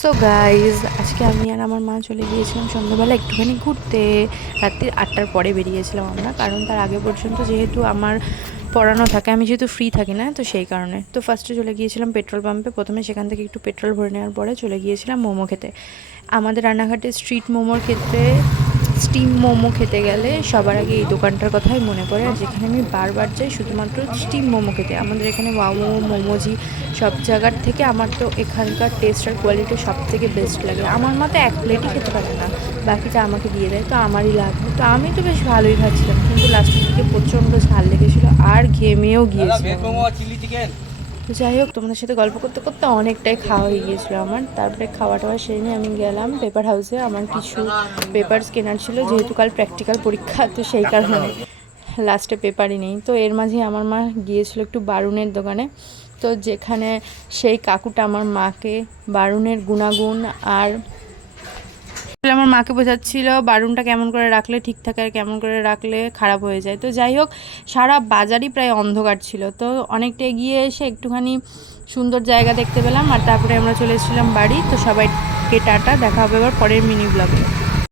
So guys, আজকে আমি আর আমার মা চলে গিয়েছিলাম সন্ধ্যাবেলা একটুখানি ঘুরতে। রাত্রি 8টার পরে বেরিয়েছিলাম আমরা, কারণ তার আগে পর্যন্ত যেহেতু আমার পড়ানো থাকে, আমি যেহেতু ফ্রি থাকি না, তো সেই কারণে তো ফার্স্টে চলে গিয়েছিলাম পেট্রোল পাম্পে। প্রথমে সেখান থেকে একটু পেট্রোল ভরে নেওয়ার পরে চলে গিয়েছিলাম মোমো খেতে। আমাদের রানাঘাটে স্ট্রিট মোমোর ক্ষেত্রে স্টিম মোমো খেতে গেলে সবার আগে এই দোকানটার কথাই মনে পড়ে, আর যেখানে আমি বারবার যাই শুধুমাত্র স্টিম মোমো খেতে। আমাদের এখানে ওয়াও মোমো, মোমোজি সব জায়গার থেকে আমার তো এখানকার টেস্ট আর কোয়ালিটি সব থেকে বেস্ট লাগে। আমার মতো এক প্লেটই খেতে পারে না, বাকিটা আমাকে দিয়ে দেয়, তো আমারই লাভ। তো আমি তো বেশ ভালোই খাচ্ছিলাম, কিন্তু লাস্টের দিকে প্রচণ্ড ঝাল লেগেছিলো আর ঘেমেও গিয়েছিলাম আমি। তো যাই হোক, তোমাদের সাথে গল্প করতে করতে অনেকটাই খাওয়া হয়ে গিয়েছিলো আমার। তারপরে খাওয়া টাওয়া সেরে নিয়ে আমি গেলাম পেপার হাউসে। আমার কিছু পেপারস কেনার ছিল, যেহেতু কাল প্র্যাকটিক্যাল পরীক্ষা, তো সেই কারণে লাস্টে পেপারই নেই। তো এর মাঝে আমার মা গিয়েছিল একটু বারুনের দোকানে, তো যেখানে সেই কাকুটা আমার মাকে বারুনের গুণাগুণ আর আমার মাকে বোঝাচ্ছিল বারুনটা কেমন করে রাখলে ঠিক থাকে আর কেমন করে রাখলে খারাপ হয়ে যায়। তো যাই হোক, সারা বাজারই প্রায় অন্ধকার ছিল, তো অনেকটা এগিয়ে এসে একটুখানি সুন্দর জায়গা দেখতে পেলাম, আর তারপরে আমরা চলে এসেছিলাম বাড়ি। তো সবাইকে টাটা, দেখা হবে এবার পরের মিনি ব্লগে।